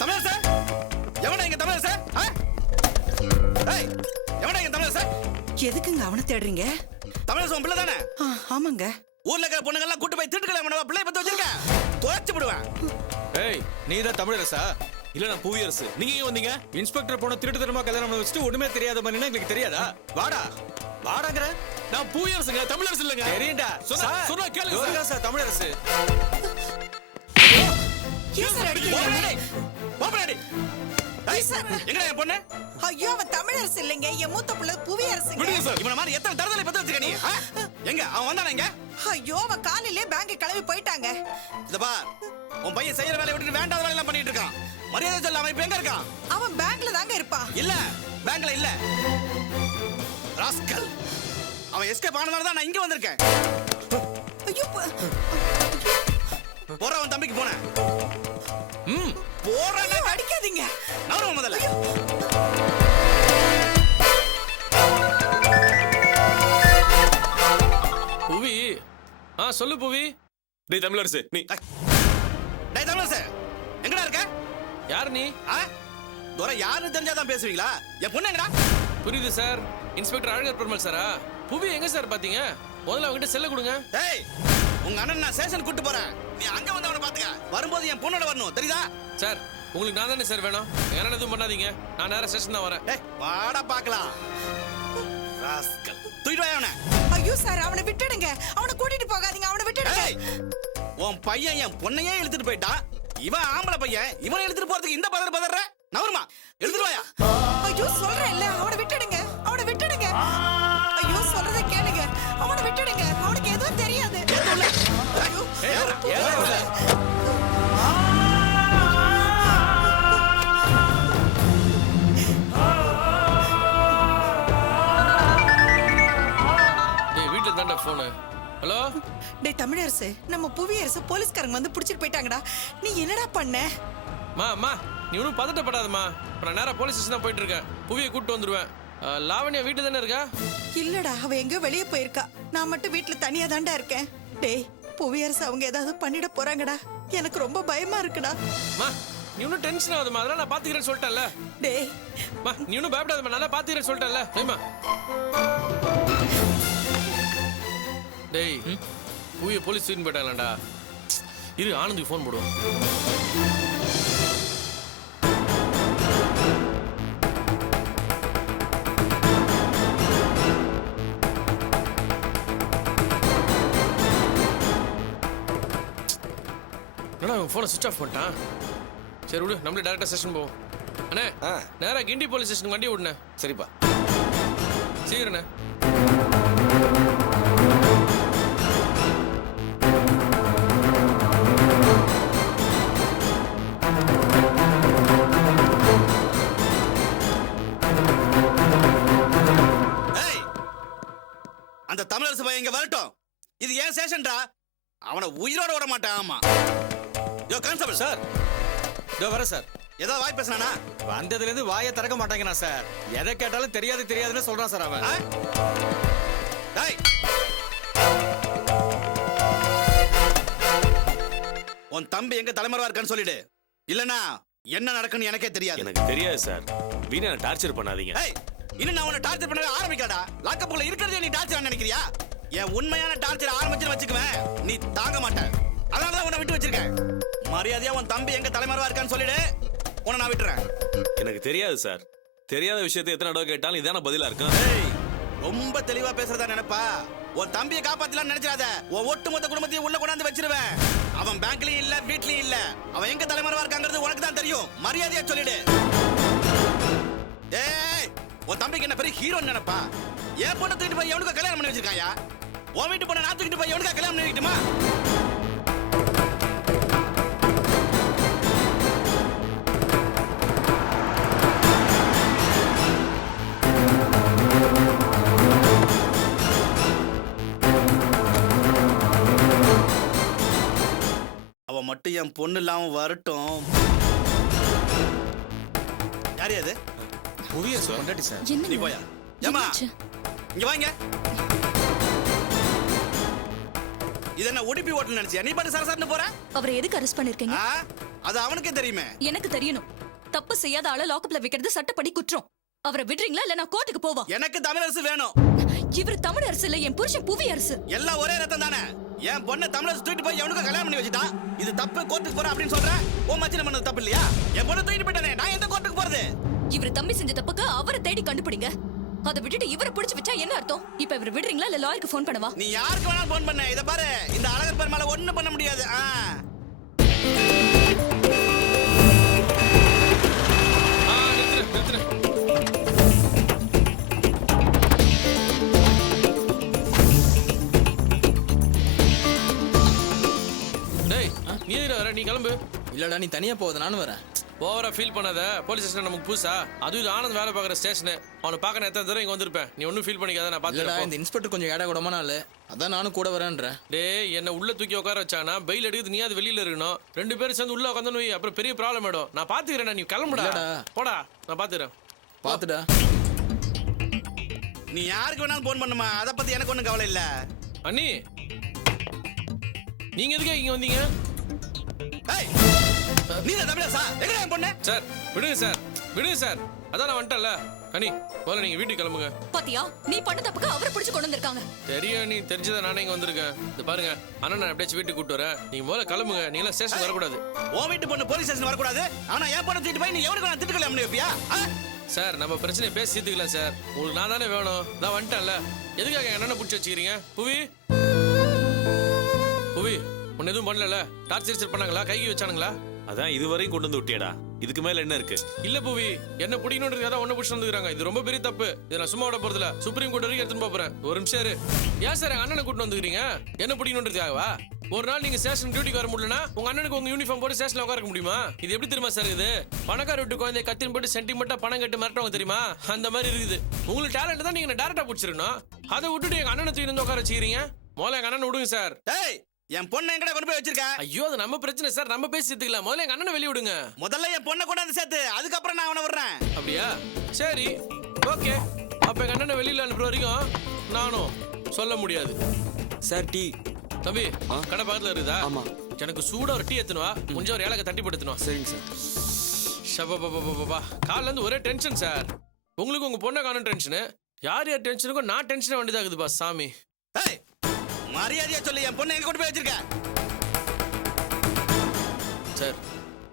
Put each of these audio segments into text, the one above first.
தமிழர் சார் எவனா இங்க தமிழர் சார் ஏய் எவனா இங்க தமிழர் சார் எதுக்குங்க அவனை தேடுறீங்க? தமிழர் சார் பிள்ளை தானே? ஆமாங்க. ஊர்ல இருக்கிற பொண்ணுங்கெல்லாம் கூட்டு போய் திருட்டுக்கலாம் பிள்ளை பத்தி வச்சிருக்க துவைச்சு விடுவேன். ஏய் நீ தான் தமிழரசா? இல்ல நான் புவியரசு. நீங்க எங்க வந்தீங்க? இன்ஸ்பெக்டர் போன திருட்டுத்தனமா கல்யாணம் பண்ண வச்சுட்டு ஒண்ணுமே தெரியாத மாதிரினா எங்களுக்கு தெரியாதா? வாடா வாடாங்கற. நான் புவியரசுங்க, தமிழரசு இல்லங்க. தெரியும்டா. சொன்னா கேளுங்க சார். தமிழரசு. ஏன் சார் அடிக்கிறீங்க? போப்படி. ஏய் சார் எங்கடா என் பொண்ணு? ஐயோ அவன் தமிழரசு இல்லைங்க, என் மூத்த பிள்ளை புவியரசுங்க. விடுங்க சார். இவன மாதிரி எத்தனை தரதலை பத்தி வச்சிருக்க நீ? எங்க அவன் வந்தானே எங்க? ஐயோ அவன் காலையிலே பேங்க் கிளம்பி போயிட்டாங்க. இத பார், உன் பையன் செய்யற வேலையை விட்டுட்டு வேண்டாத வேலை எல்லாம் பண்ணிட்டு இருக்கான். மரியாதை சொல்ல அவன் இப்ப எங்க இருக்கான்? அவன் பேங்க்ல தாங்க இருப்பான். இல்ல பேங்க்ல இல்ல. ராஸ்கல். அவன் எஸ்கேப் ஆனதால தான் நான் இங்க வந்திருக்கேன். ஐயோ போற அவன் தம்பிக்கு போனேன். போறேன்னு அடிக்காதீங்க. நவரும் முதல்ல. புவி. சொல்லு புவி. டேய் தமிழரசு நீ. டேய் தமிழரசு எங்கடா இருக்க? யார் நீ? தோர யாருன்னு தெரிஞ்சாதான் பேசுவீங்களா? என் பொண்ணு எங்கடா? புரியுது சார். இன்ஸ்பெக்டர் அழகர் பெருமாள் சாரா? புவி எங்க சார் பாத்தீங்க? முதல்ல அவங்கிட்ட செல்ல கொடுங்க. டேய் உங்க அண்ணன் நான் ஸ்டேஷன் கூட்டி போறேன். நீ அங்க வந்து அவனை பாத்துக்க. வரும்போது என் பொண்ணோட வரணும் தெரியுதா? சார் உங்களுக்கு நான் தானே சார் வேணும். எங்க அண்ணன் எதுவும் பண்ணாதீங்க. நான் நேரா ஸ்டேஷன் தான் வரேன். டேய் வாடா பார்க்கலாம். ராஸ்கல். தூக்கிட்டு வா அவனை. ஐயோ சார் அவனை விட்டுடுங்க. அவனை கூட்டிட்டு போகாதீங்க. அவனை விட்டுடுங்க. டேய் உன் பையன் என் பொண்ணையே இழுத்துட்டு போயிட்டான். இவன் ஆம்பளை பையன். இவனை இழுத்துட்டு போறதுக்கு இந்த பதற நவருமா? எடுத்துட்டு வாயா. ஐயோ சொல்றேன்ல அவனை விட்டுடுங்க. அவனை விட்டுடுங்க. ஐயோ சொல்றத கேளுங்க. அவனை விட்டுடுங்க. அவனுக்கு எதுவும் தெரியாது. ஐயோ டேய் வீட்ல தான்டா ஃபோன். ஹலோ டேய் தமிழரசு, நம்ம புவியரசு போலீஸ்காரங்க வந்து புடிச்சிட்டு போயிட்டாங்கடா. நீ என்னடா பண்ண? மா நீ ஒன்றும் பதட்டப்படாதம்மா. இப்போ நான் நேராக போலீஸ் ஸ்டேஷன் தான் போயிட்டு இருக்கேன். புவியை கூப்பிட்டு வந்துடுவேன். லாவண்யா வீட்டில் தானே இருக்கா? இல்லடா அவ எங்கோ வெளியே போயிருக்கா. நான் மட்டும் வீட்டுல தனியா தான்டா இருக்கேன். டேய் புவியரசு அவங்க ஏதாவது பண்ணிட போறாங்கடா. எனக்கு ரொம்ப பயமா இருக்குடா. மா நீ ஒன்றும் டென்ஷன் ஆகுதுமா. அதெல்லாம் நான் பார்த்துக்கிறேன்னு சொல்லிட்டேன்ல. டேய் மா நீ ஒன்றும் பயப்படாதம்மா. நல்லா பார்த்துக்கிறேன்னு சொல்லிட்டேன்ல. சரிம்மா. டேய் புவியை போலீஸ் தூக்கிட்டு போயிட்டாங்களாண்டா. இரு ஆனந்துக்கு ஃபோன் போடுவோம். என்னடா அவன் ஃபோனை சுவிச் ஆஃப் பண்ணிட்டான். சரி விடு, நம்மளே டேரக்டா ஸ்டேஷன் போவோம். அண்ணே நேரா கிண்டி போலீஸ் ஸ்டேஷனுக்கு வண்டி விடுண்ணே. சரிப்பா. சீக்கிரண்ணே. அந்த தமிழரசு பையன் இங்க வரட்டும். இது ஏன் ஸ்டேஷன்டா. அவனை உயிரோட விட மாட்டேன். ஆமா யோ கான்ஸ்டபிள் சார் இதோ வர சார். ஏதோ வாய் பேசுனானா? வந்ததுல இருந்து வாயை திறக்க மாட்டாங்கண்ணா சார். எதை கேட்டாலும் தெரியாதுன்னு சொல்றான் சார் அவன். டேய் உன் தம்பி எங்க தலைமறைவா இருக்கான்னு சொல்லிடு. இல்லனா என்ன நடக்குன்னு எனக்கே தெரியாது. எனக்கு தெரியாது சார். வீணா டார்ச்சர் பண்ணாதீங்க. ஏய் இன்னும் நான் உன்னை டார்ச்சர் பண்ணவே ஆரம்பிக்கலடா. லாக்கப்புக்குள்ள இருக்கிறதே நீ டார்ச்சர் நினைக்கிறியா? என் உண்மையான டார்ச்சர் ஆரம்பிச்சு வச்சுக்குவேன். நீ தாங்க மாட்ட. அதனாலதான் உன்னை விட்டு வச்சிருக்கேன். மரியாதையா உன் தம்பி எங்க தலைமறைவா இருக்கான்னு சொல்லிடு. உன்னை நான் விட்டுறேன். எனக்கு தெரியாது சார். தெரியாத விஷயத்தை எத்தனை தடவை கேட்டாலும் இதான பதிலா இருக்கும். ஏய் ரொம்ப தெளிவா பேசுறதா நினைப்பா. உன் தம்பியை காப்பாத்தலாம் நினைச்சிடாத. உன் ஒட்டுமொத்த குடும்பத்தையும் உள்ள கொண்டாந்து வச்சிருவேன். அவன் பேங்க்லயும் இல்ல வீட்லயும் இல்ல. அவன் எங்க தலைமறைவா இருக்காங்கிறது உனக்கு தான் தெரியும். மரியாதையா சொல்லிடு. ஏய் உன் தம்பிக்கு என்ன பெரிய ஹீரோன்னு நினைப்பா? ஏன் பொண்ணை தூக்கிட்டு போய் எவனுக்கு கல்யாணம் பண்ணி வச்சிருக்காயா? உன் வீட்டு பொண்ணை நான் தூக்கிட்டு போய் எவனுக்கா கல்யாணம் பண்ணி வைக்கட்டுமா? அவன் மட்டும் என் பொண்ணு இல்லாம வரட்டும். யாரு அது? புவியரசு கொண்டாடி சார். நீ போயா. ஏமா இங்க வாங்க. இது என்ன உடுப்பி ஓட்டல் நினைச்சியா? நீ பாட்டு சரசரன்னு போற. அவரை எதுக்கு அரெஸ்ட் பண்ணிருக்கீங்க? அது அவனுக்கே தெரியுமே. எனக்கு தெரியணும். தப்பு செய்யாத ஆள லாக்கப்ல வைக்கிறது சட்டப்படி குற்றம். அவரை விடுறீங்களா இல்ல நான் கோர்ட்டுக்கு போவா? எனக்கு தமிழரசு வேணும். இவர் தமிழ் அரசு இல்ல, என் புருஷன் புவி அரசு. எல்லாம் ஒரே ரத்தம் தானே. என் பொண்ணு தமிழரசு தூக்கிட்டு போய் எவனுக்கு கல்யாணம் பண்ணி வச்சுட்டான். இது தப்பு, கோர்ட்டுக்கு போற அப்படின்னு சொல்ற. உன் மச்சின பண்ணது தப்பு இல்லையா? என் பொண்ணு தூக்கிட்டு போயிட்டானே, நான் எந்த கோர்ட்டுக்கு போறது? இவர் தம்பி செஞ்ச தப்புக்கு அவரை தேடி கண்டுபிடிங்க. அதை விட்டுட்டு இவரை பிடிச்சு வச்சா என்ன அர்த்தம்? இப்ப இவர் விடுறீங்களா இல்ல லாயருக்கு ஃபோன் பண்ணவா? நீ யாருக்கு வேணாலும் போன் பண்ண. இத பாரு, இந்த அழகர் பெருமாளை ஒண்ணும் பண்ண முடியாது. நிறுத்துறேன். டேய், நீ எதுடா வர? நீ கிளம்பு. இல்லடா நீ தனியா போகுது, நானும் வரேன். ஓவரா ஃபீல் பண்ணாத. போலீஸ் ஸ்டேஷன் நமக்கு புதுசா, அதுவும் இது ஆனந்த் வேலை பார்க்குற ஸ்டேஷனு. அவனை பார்க்க எத்தனை தடவை இங்கே வந்திருப்பேன். நீ ஒன்றும் ஃபீல் பண்ணிக்காத, நான் இல்லடா பார்த்துக்கிறேன். இந்த இன்ஸ்பெக்டர் கொஞ்சம் ஏடா கூடமான ஆளு, அதான் நானும் கூட வரேன்றேன். டேய், என்ன உள்ள தூக்கி உட்கார வச்சானா பெயில் எடுக்குது, நீ அது வெளியில இருக்கணும். 2 பேரும் சேர்ந்து உள்ள உட்காந்து வை, அப்புறம் பெரிய ப்ராப்ளம் ஆயிடும். நான் பார்த்துக்கிறேன், நீ கிளம்புடா. இல்லடா. போடா, நான் பார்த்துக்கிறேன். பாத்துடா. நீ யாருக்கு வேணாலும் போன் பண்ணுமா, அத பத்தி எனக்கு ஒண்ணும் கவலை இல்ல. அண்ணி, நீங்க எதுக்கு இங்க வந்தீங்க? ஏய், நீ தான் தமிழரசா? எங்கடா என் பொண்ணு? சார் விடுங்க சார், விடுங்க சார். அதான் நான் வந்துட்டேன்ல. கனி, முதல்ல நீங்க வீட்டுக்கு கிளம்புங்க. பாத்தியா, நீ பண்ண தப்புக்கு அவரை பிடிச்சு கொண்டு வந்திருக்காங்க. தெரியும், நீ தெரிஞ்சதை நானே இங்க வந்திருக்கேன். இது பாருங்க, அண்ணன் நான் எப்படியாச்சும் வீட்டுக்கு கூட்டு வரேன். நீங்க முதல்ல கிளம்புங்க. நீங்க எல்லாம் ஸ்டேஷன் வரக்கூடாது. உன் வீட்டு பொண்ணு போலீஸ் ஸ்டேஷன் வரக்கூடாது. ஆனா என் பொண்ணு தூக்கிட்டு போய் நீ எவனுக்கு வேணா திட்டுக்கல பண்ணி வைப்பியா? சார், நம்ம பிரச்சனையை பேசி தீர்த்துக்கலாம் சார். உங்களுக்கு நான் தானே வேணும். நான் வந்துட்டேன்ல, எதுக்காக என் அண்ணனை பிடிச்சி வச்சுக்கிறீங்க? புவி, புவி, உன்னை எதுவும் பண்ணல? டார்ச்சர் பண்ணாங்களா? கைக்கு வச்சானுங்களா? அதான் இதுவரையும் கொண்டு வந்து விட்டியடா. இதுக்கு மேல என்ன இருக்கு? இல்ல புவி, என்ன பிடிக்கணுன்றதுக்காக ஒண்ணு பிடிச்சி வந்துக்கிறாங்க. இது ரொம்ப பெரிய தப்பு. இதை நான் சும்மா விட போறதுல சுப்ரீம் கோர்ட் வரைக்கும் எடுத்துன்னு போறேன். ஒரு நிமிஷம் இரு. ஏன் சார் எங்க அண்ணனை கூட்டு வந்துக்கிறீங்க? என்ன பிடிக்கணுன்றதுக்காகவா? ஒரு நாள் நீங்க ஸ்டேஷன் டியூட்டிக்கு வர முடியலன்னா உங்க அண்ணனுக்கு உங்க யூனிஃபார்ம் போட்டு ஸ்டேஷன்ல உட்கார முடியுமா? இது எப்படி தெரியுமா சார்? இது பணக்கார வீட்டு குழந்தைய கத்தின் போட்டு சென்டிமெண்டா பணம் கட்டு மிரட்டுவாங்க தெரியுமா? அந்த மாதிரி இருக்குது. உங்களுக்கு டேலண்ட் தான், நீங்க டேரக்டா பிடிச்சிருக்கணும். அதை விட்டுட்டு எங்க அண்ணனை தூக்கி வந்து உட்கார வச்சுக்கிறீங்க. முதல்ல எங்க அண்ணனை விடுங்க சார். ஏய், என் பொண்ணை எங்கடா கொண்டு போய் வச்சிருக்க? ஐயோ, அது நம்ம பிரச்சனை சார், நம்ம பேசி தீர்த்துக்கலாம். முதல்ல எங்க அண்ணனை வெளிய விடுங்க. முதல்ல என் பொண்ணை கொண்டாந்து சேர்த்து, அதுக்கப்புறம் நான் அவனை விடுறேன். அப்படியா? சரி, ஓகே. அப்ப எங்க அண்ணனை வெளியில அனுப்புற வரைக்கும் நானும் சொல்ல முடியாது. Sir tea. தம்பி, கடை பக்கத்துல இருக்குதா? ஆமா. எனக்கு சூடா ஒரு டீ எடுத்துனுவா, கொஞ்சம் ஒரு ஏலக்க தட்டி படுத்துனுவா. சரிங்க சார். ஷபா, காலைல இருந்து ஒரே டென்ஷன் சார். உங்களுக்கு உங்க பொண்ணை காணும் டென்ஷனு. யார் டென்ஷனுக்கும் நான் டென்ஷன் வேண்டியதாகுதுப்பா சாமி. ஏய், மரியாதையா சொல்லி என் பொண்ணை எங்க கொண்டு போய் வச்சிருக்க? சார்,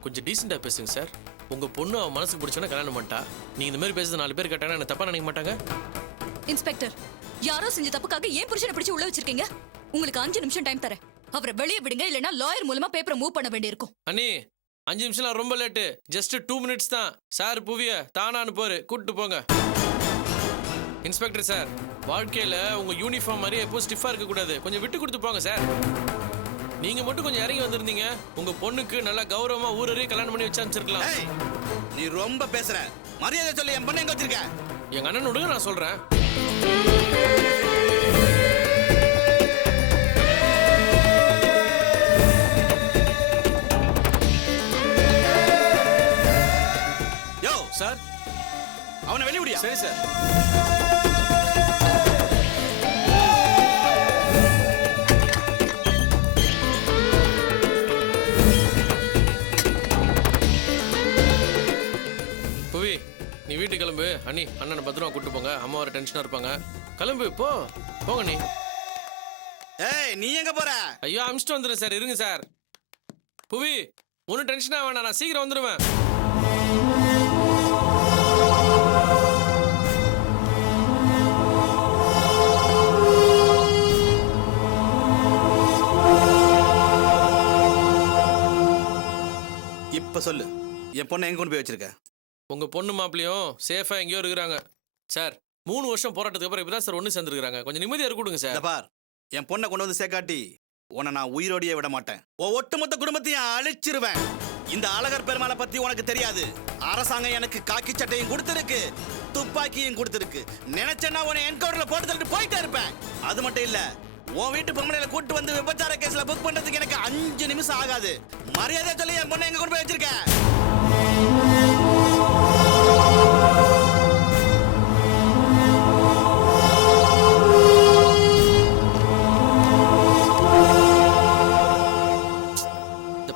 கொஞ்சம் டீசெண்டா பேசுங்க சார். உங்க பொண்ணு அவன் மனசுக்கு பிடிச்சோன்னா கல்யாணம் பண்ணிட்டா. நீங்க இந்த மாதிரி பேசுறது 4 பேர் கேட்டாங்கன்னா என்ன தப்பா நினைக்க மாட்டாங்க? இன்ஸ்பெக்டர், யாரோ செஞ்ச தப்புக்காக ஏன் புருஷனை பிடிச்சு உள்ள வச்சிருக்கீங்க? உங்களுக்கு 5 நிமிஷம் டைம் தரேன். அவரை வெளியே விடுங்க, இல்லைன்னா லாயர் மூலமா பேப்பரை மூவ் பண்ண வேண்டியிருக்கும். அண்ணி, 5 நிமிஷம்லாம் ரொம்ப லேட்டு. ஜஸ்ட் 2 மினிட்ஸ் தான். சார் புவிய தானானு போரு, கூட்டு போங்க. இன்ஸ்பெக்டர் சார், வாழ்க்கையில உங்க யூனிஃபார்ம் மாதிரி எப்போ ஸ்டிஃபா இருக்க கூடாது. கொஞ்சம் விட்டு கொடுத்து போங்க சார். நீங்க மட்டும் கொஞ்சம் இறங்கி வந்திருந்தீங்க, உங்க பொண்ணுக்கு நல்லா கௌரவமா ஊரே கல்யாணம் பண்ணி வச்சு அனுப்பிச்சிருக்கலாம். ஏய், நீ ரொம்ப பேசுற. மரியாதை சொல்லி என் பொண்ணை எங்க வச்சிருக்க? எங்க அண்ணன் விடுங்க, நான் சொல்றேன். யோ சார். அவனை வெளிய விடியா? சரி சார். புவி, நீ வீட்டுக்கு கிளம்பு. அண்ணி, அண்ணனை பத்திரமா கூட்டு போங்க. அம்மா வர டென்ஷனா இருப்பாங்க. கிளம்பு, போங்க நீ. ஏய், நீ எங்க போற? ஐயோ, அமிச்சிட்டு வந்துடுறேன் சார், இருங்க சார். புவி, ஒன்னும் டென்ஷனா வேணாம், நான் சீக்கிரம் வந்துடுவேன். இப்ப சொல்லு, என் பொண்ணை எங்க கொண்டு போய் வச்சிருக்க? உங்க பொண்ணு மாப்பிளையும் சேஃபா எங்கேயோ இருக்கிறாங்க சார். 3 வருஷம் போராட்டத்துக்கு அப்புறம் இப்பதான் சார் ஒண்ணு சேர்ந்துருக்காங்க. கொஞ்சம் நிம்மதியா இருக்கணுங்க சார். இந்த பார், என் பொண்ணை கொண்டு வந்து சேர்க்காட்டி உன்னை நான் உயிரோடையே விட மாட்டேன். ஒட்டுமொத்த குடும்பத்தையும் அழிச்சிருவேன். இந்த அழகர் பெருமாளை பத்தி உனக்கு தெரியாது. அரசாங்கம் எனக்கு காக்கி சட்டையும் கொடுத்திருக்கு, துப்பாக்கியும் கொடுத்திருக்கு. நினைச்சேன்னா உன்னை என்கவுண்டர்ல போட்டு தள்ளிட்டு போயிட்டே இருப்பேன். அது மட்டும் இல்ல, உன் வீட்டு பொம்பளையில கூட்டு வந்து விபச்சார கேஸ்ல புக் பண்றதுக்கு எனக்கு 5 நிமிஷம் ஆகாது. மரியாதை சொல்லி என் பொண்ணை எங்க கொண்டு போய் வச்சிருக்க?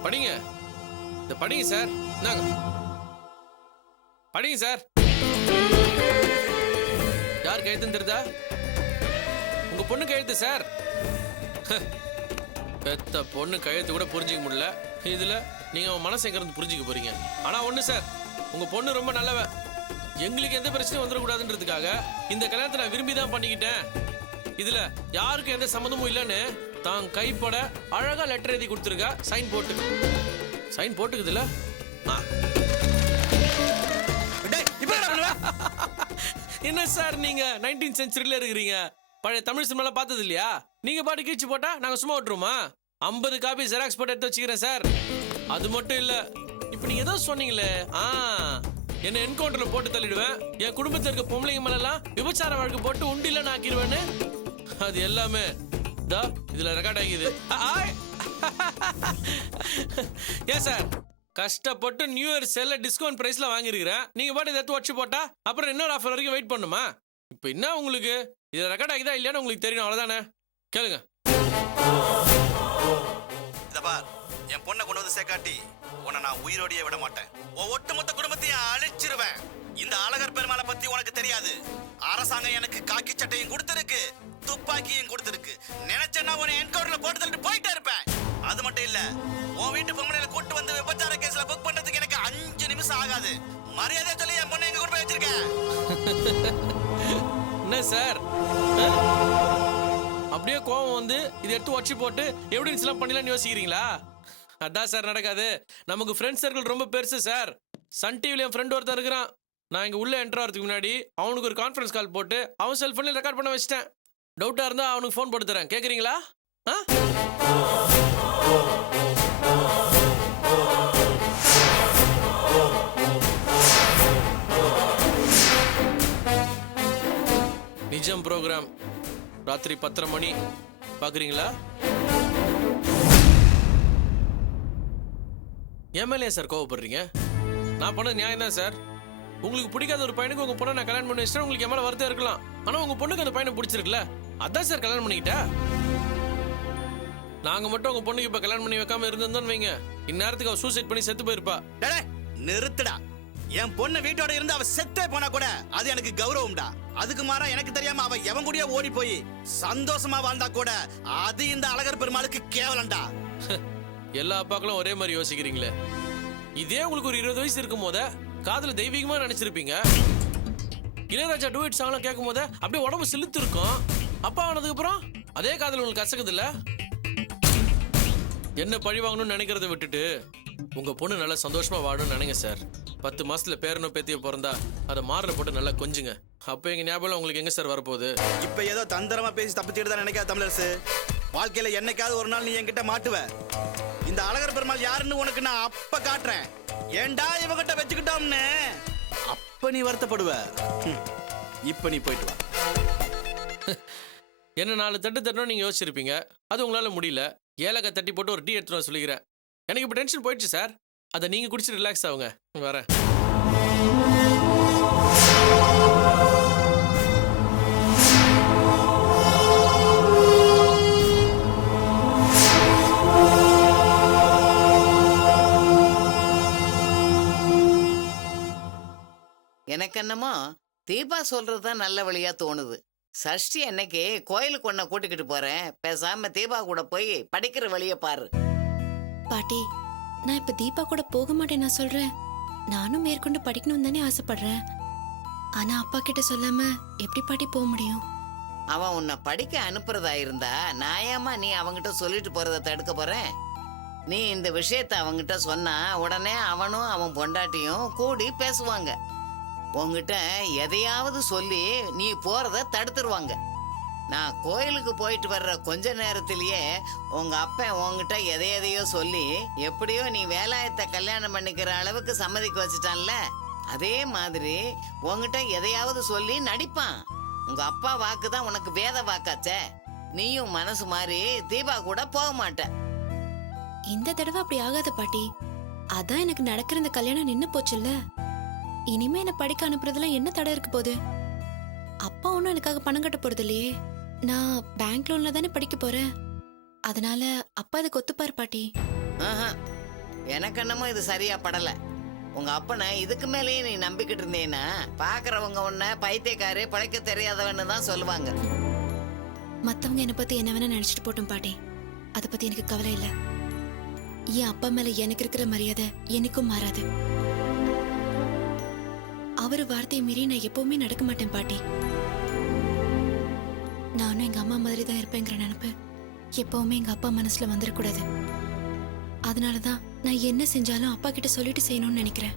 படிங்க. இந்த படிங்க சார். இந்தாங்க படிங்க சார். யார் கையெழுத்துன்னு தெரியுதா? உங்க பொண்ணு கையெழுத்து சார். பெத்த பொண்ணு கையெழுத்து கூட புரிஞ்சிக்க முடியல, இதுல நீங்க அவன் மனசை எங்க இருந்து புரிஞ்சுக்க போறீங்க? ஆனா ஒண்ணு சார், உங்க பொண்ணு ரொம்ப நல்லவ. எங்களுக்கு எந்த பிரச்சனையும் வந்துடக்கூடாதுன்றதுக்காக இந்த கல்யாணத்தை நான் விரும்பி தான் பண்ணிக்கிட்டேன். இதுல யாருக்கும் எந்த சம்மந்தமும் இல்லைன்னு தான் கைப்பட அழகா லெட்டர் எழுதி கொடுத்துருக்கா. சைன் போட்டுக்குதுல. டேய், இப்ப என்ன பண்ணுவ? என்ன சார் நீங்க 19th செஞ்சுரியில இருக்கிறீங்க? பழைய தமிழ் சினிமால பார்த்தது இல்லையா? நீங்க பாட்டு கீழ்ச்சி போட்டா நாங்க சும்மா விட்டுருமா? 50 காப்பி ஜெராக்ஸ் போட்டு எடுத்து வச்சுக்கிறேன் சார். அது மட்டும் இல்ல, இப்ப நீங்க ஏதோ சொன்னீங்களே, என்ன என்கவுண்டர்ல போட்டு தள்ளிடுவேன், என் குடும்பத்தில் இருக்க பொம்பளைங்க மேலாம் விபச்சார வழக்கு போட்டு உண்டில ஆக்கிடுவேன்னு, அது எல்லாமே இதுல ரெக்கார்ட் ஆகிது. ஏன் சார், கஷ்டப்பட்டு நியூ இயர் செல்ல டிஸ்கவுண்ட் பிரைஸ்ல வாங்கிருக்கிறேன், நீங்க பாட்டு இதை எடுத்து வச்சு போட்டா அப்புறம் இன்னொரு ஆஃபர் வரைக்கும் வெயிட் பண்ணுமா? இப்ப என்ன உங்களுக்கு இதுல ரெக்கார்ட் ஆகிதா இல்லையான்னு உங்களுக்கு தெரியும், அவ்வளவுதானே. கேளுங்க. இத பார், என் பொண்ணை கொண்டு வந்து சேர்க்காட்டி உன்னை நான் உயிரோடையே விட மாட்டேன். உன் ஒட்டுமொத்த குடும்பத்தையும் அழிச்சிருவேன். இந்த அழகர் பெருமாளை பத்தி உனக்கு தெரியாது. அரசாங்கம் எனக்கு காக்கி சட்டையும் கொடுத்திருக்கு, துப்பாக்கியும் கொடுத்திருக்கு. நினைச்சேன்னா உன்னை என்கவுண்டர்ல போட்டு தள்ளிட்டு போயிட்டே இருப்பேன். அது மட்டும் இல்ல, உன் வீட்டு பொம்பளையில கூட்டு வந்து விபச்சார கேஸ்ல புக் பண்றதுக்கு எனக்கு 5 நிமிஷம் ஆகாது. மரியாதையா சொல்லி என் பொண்ணை எங்க கொண்டு போய் வச்சிருக்கேன். என்ன சார், அப்படியே கோவம் வந்து இதை எடுத்து வச்சு போட்டு எவிடன்ஸ் எல்லாம் பண்ணலாம்னு யோசிக்கிறீங்களா? அதான் சார் நடக்காது. நமக்கு ஃப்ரெண்ட் சர்க்கிள் ரொம்ப பெருசு சார். சன் டிவில என் ஃப்ரெண்ட் ஒருத்தர் இருக்கிறான். நான் இங்க உள்ள என்டர் ஆகிறதுக்கு முன்னாடி அவனுக்கு ஒரு கான்ஃபரன்ஸ் கால் போட்டு அவன் செல்போன்ல ரெக்கார்ட் பண்ண வச்சிட்டேன். டவுட்டா இருந்தா அவனுக்கு ஃபோன் போட்டு தரேன், கேக்குறீங்களா? நிஜம் ப்ரோக்ராம் ராத்திரி 10:30 மணி, பாக்குறீங்களா? என் மேலே சார் கோவப்படுறீங்க? நான் பண்ண நியாயம் தான் சார். உங்களுக்கு பிடிக்காத ஒரு பையனுக்கு உங்க பொண்ணை நான் கல்யாணம் பண்ணி வச்சுட்டா உங்களுக்கு என் மேல வருத்தம் இருக்கலாம். ஆனா உங்க பொண்ணுக்கு அந்த பையனை பிடிச்சிருக்குல்ல, அதான் சார் கல்யாணம் பண்ணிக்கிட்டா. நாங்க மட்டும் உங்க பொண்ணுக்கு இப்ப கல்யாணம் பண்ணி வைக்காம இருந்தோம்னு வைங்க, இந்நேரத்துக்கு அவ சூசைட் பண்ணி செத்து போயிருப்பா. நிறுத்துடா. என் பொண்ணு வீட்டோட இருந்து அவ செத்தே போனா கூட அது எனக்கு கௌரவம்டா. அதுக்கு மாறா எனக்கு தெரியாம அவ எவன் கூடயே ஓடி போய் சந்தோஷமா வாழ்ந்தா கூட அது இந்த அழகர் பெருமாளுக்கு கேவலம்டா. எல்லா அப்பாக்களும் ஒரே மாதிரி யோசிக்கிறீங்களே. இதே உங்களுக்கு ஒரு 20 வயசு இருக்கும் போத காதல தெய்வீகமா நினைச்சிருப்பீங்க. இளையராஜா டூயிட் சாங்லாம் கேட்கும் போது அப்படியே உடம்பு சிலுத்து இருக்கும். அப்பா ஆனதுக்கு அப்புறம் அதே காதல் உங்களுக்கு கசக்குது இல்ல? என்ன பழி வாங்கணும்னு நினைக்கிறத விட்டுட்டு உங்க பொண்ணு நல்லா சந்தோஷமா வாழணும்னு நினைங்க சார். 10 மாசத்துல பேரனோ பேத்தியோ பிறந்தா அதை மாறல போட்டு நல்லா கொஞ்சுங்க. அப்ப எங்க ஞாபகம் உங்களுக்கு எங்க சார் வரப்போகுது? இப்ப ஏதோ தந்திரமா பேசி தப்பிச்சுட்டு தான் நினைக்காத தமிழரசு. வாழ்க்கையில என்னைக்காவது ஒரு நாள் நீ என்கிட்ட மாட்டுவ. இந்த அழகர் பெருமாள் யாருன்னு உனக்கு நான் அப்ப காட்டுறேன். ஏண்டா இவகிட்ட வச்சுக்கிட்டோம்னு அப்ப நீ வருத்தப்படுவ. இப்ப நீ போயிட்டு வா. என்ன 4 தட்டு தட்டணும் நீங்க யோசிச்சிருப்பீங்க, அது உங்களால முடியல. ஏலக்காய் தட்டி போட்டு ஒரு டீ எடுத்துட்டு வர சொல்லிக்கிறேன். எனக்கு இப்ப டென்ஷன் போயிடுச்சு சார். அதை நீங்க குடிச்சு ரிலாக்ஸ் ஆகுங்க. வரேன். எனக்கு என்னமோ தீபா சொல்றதுதான் நல்ல வழியா தோணுது. சஷ்டி அன்னைக்கு கோயிலுக்கு ஒன்ன கூட்டிக்கிட்டு போறேன், பேசாம தீபா கூட போய் படிக்கிற வழிய பாரு. பாட்டி, நான் இப்ப தீபா கூட போக மாட்டேன். நான் சொல்றேன், நானும் மேற்கொண்டு படிக்கணும் தானே ஆசைப்படுறேன். ஆனா அப்பா கிட்ட சொல்லாம எப்படி பாட்டி போக முடியும்? அவன் உன்னை படிக்க அனுப்புறதா இருந்தா நாயாமா நீ அவங்கிட்ட சொல்லிட்டு போறத தடுக்க போறேன்? நீ இந்த விஷயத்த அவங்கிட்ட சொன்னா உடனே அவனும் அவன் பொண்டாட்டியும் கூடி பேசுவாங்க. உங்ககிட்ட எதையாவது சொல்லி நீ போறத தடுத்துருவாங்க. நான் கோயிலுக்கு போயிட்டு வர்ற கொஞ்ச நேரத்திலேயே உங்க அப்பன் உங்ககிட்ட எதையோ சொல்லி எப்படியோ நீ வேலாயத்தை கல்யாணம் பண்ணிக்கிற அளவுக்கு சம்மதிக்க வச்சுட்டான்ல, அதே மாதிரி உங்ககிட்ட எதையாவது சொல்லி நடிப்பான். உங்க அப்பா வாக்கு தான் உனக்கு வேத வாக்காச்சே. நீயும் மனசு மாறி தீபா கூட போக மாட்ட. இந்த தடவை அப்படி ஆகாத பாட்டி. அதான் எனக்கு நடக்கிற இந்த கல்யாணம் நின்னு போச்சுல்ல. இனிமே என்ன படிக்க அனுப்புறதுல என்ன தடை இருக்கு போகுது? அப்பா ஒன்னும் எனக்காக பணம் கட்ட போறது இல்லையே. நான் பேங்க் லோன்ல தானே படிக்க போறேன். அதனால அப்பா அதுக்கு ஒத்துப்பாரு பாட்டி. எனக்கு என்னமோ இது சரியா படல. உங்க அப்பனை இதுக்கு மேலேயே நீ நம்பிக்கிட்டு இருந்தேன்னா பாக்குறவங்க உன்னை பைத்தியக்காரே பழைக்க தெரியாதவன்னு தான் சொல்லுவாங்க. மத்தவங்க என்னை பத்தி என்ன வேணா நினைச்சிட்டு போட்டும் பாட்டி, அதை பத்தி எனக்கு கவலை இல்ல. என் அப்பா மேல எனக்கு இருக்கிற மரியாதை எனக்கும் மாறாது. அவரு வார்த்தையை மீறி நான் எப்பவுமே நடக்க மாட்டேன் பாட்டி. நானும் எங்க அம்மா மாதிரி தான் இருப்பேங்கிற நினைப்பு எப்பவுமே எங்க அப்பா மனசுல வந்துடக்கூடாது. அதனாலதான் நான் என்ன செஞ்சாலும் அப்பா கிட்ட சொல்லிட்டு செய்யணும்னு நினைக்கிறேன்.